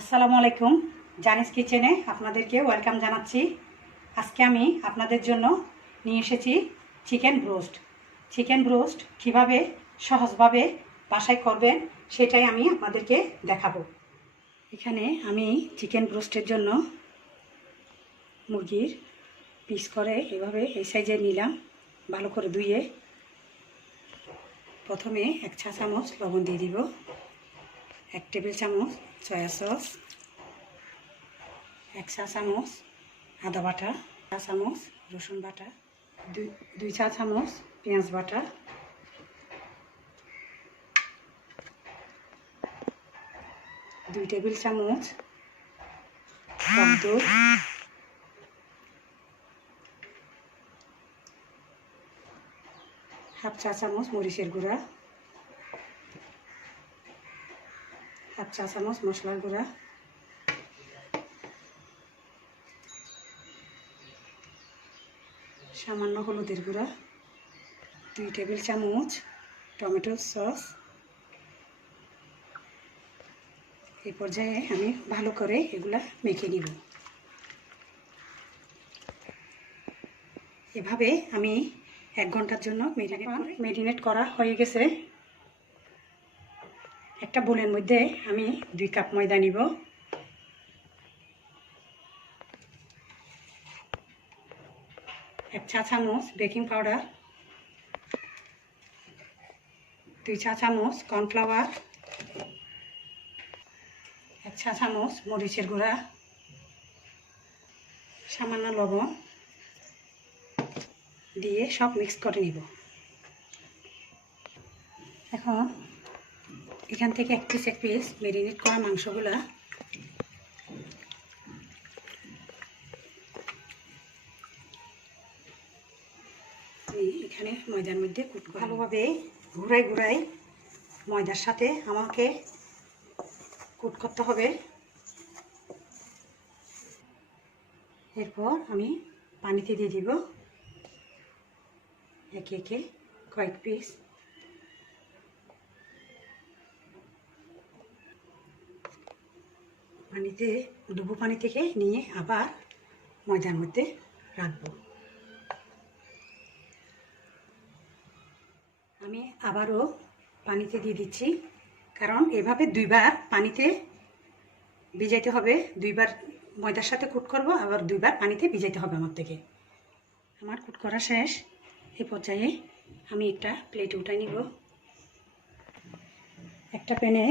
আসসালামু আলাইকুম। জানিস কিচেনে আপনাদেরকে ওয়েলকাম জানাচ্ছি। আজকে আমি আপনাদের জন্য নিয়ে এসেছি চিকেন ব্রোস্ট কীভাবে সহজভাবে বাসায় করবেন সেটাই আমি আপনাদেরকে দেখাবো। এখানে আমি চিকেন ব্রোস্টের জন্য মুরগির পিস করে এভাবে এই সাইজে নিলাম, ভালো করে ধুয়ে। প্রথমে 1 চা চামচ লবণ দিয়ে দিব, 1 টেবিল চামচ সয়া সস, 1 চা চামচ আদা বাটা, 1 চা চামচ রসুন বাটা, 2 চা চামচ পেঁয়াজ বাটা, 2 টেবিল চামচ টক দই, 1/2 চা চামচ মরিচের গুঁড়া, 1/2 চা চামচ মশলার গুঁড়া, সামান্য হলুদের গুঁড়া, 2 টেবিল চামচ টমেটো সস। এই পর্যায়ে আমি ভালো করে এগুলা মেখে নিব। এভাবে আমি 1 ঘন্টার জন্য মেরিনেট করা হয়ে গেছে। একটা বোলের মধ্যে আমি 2 কাপ ময়দা নিব, 1 চা চামচ বেকিং পাউডার, 2 চা চামচ কর্নফ্লাওয়ার, 1 চা চামচ মরিচের গুঁড়া, সামান্য লবণ দিয়ে সব মিক্স করে নিব। এখন এখান থেকে এক পিস মেরিনেট করা মাংসগুলা এখানে ময়দার মধ্যে কুটবো। ভালোভাবে ঘুরাই ময়দার সাথে আমাকে কুট করতে হবে। এরপর আমি পানিতে দিয়ে দিব একে একে কয়েক পিস। পানিতে ডুবো পানি থেকে নিয়ে আবার ময়দার মধ্যে রাখবো। আমি আবারও পানিতে দিয়ে দিচ্ছি, কারণ এভাবে 2 বার পানিতে ভিজাইতে হবে। 2 বার ময়দার সাথে কুট করব, আবার 2 বার পানিতে ভিজাইতে হবে আমার থেকে। আমার কুট করা শেষ। এই পর্যায়ে আমি একটা প্লেটে উঠাই নিব। একটা প্যানে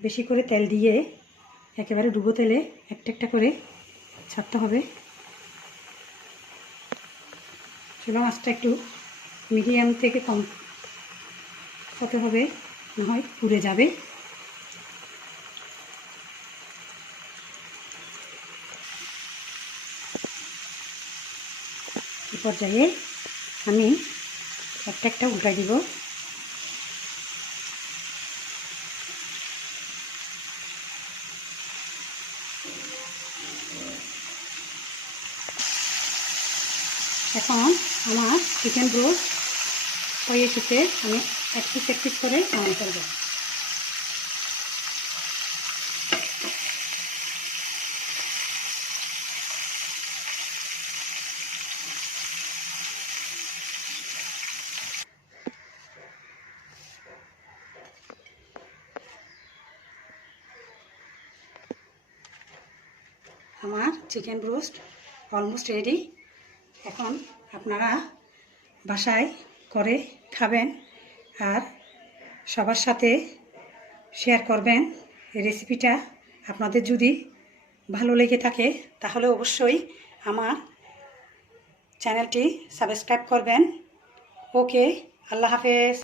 বেশি করে তেল দিয়ে একেবারে ডুবো তেলে একটা করে ছাড়তে হবে। চুলা মাছটা একটু মিডিয়াম থেকে কম হতে হবে, না হয় পুড়ে যাবে। এই পর্যায়ে আমি একটা উল্টাই দিব। এখন আমার চিকেন ব্রোস্ট হয়ে এসেছে। আমি এক পিস করে রান্না করব। আমার চিকেন ব্রোস্ট অলমোস্ট রেডি। এখন আপনারা বাসায় করে খাবেন আর সবার সাথে শেয়ার করবেন। এই রেসিপিটা আপনাদের যদি ভালো লেগে থাকে তাহলে অবশ্যই আমার চ্যানেলটি সাবস্ক্রাইব করবেন। ওকে, আল্লাহ হাফেজ।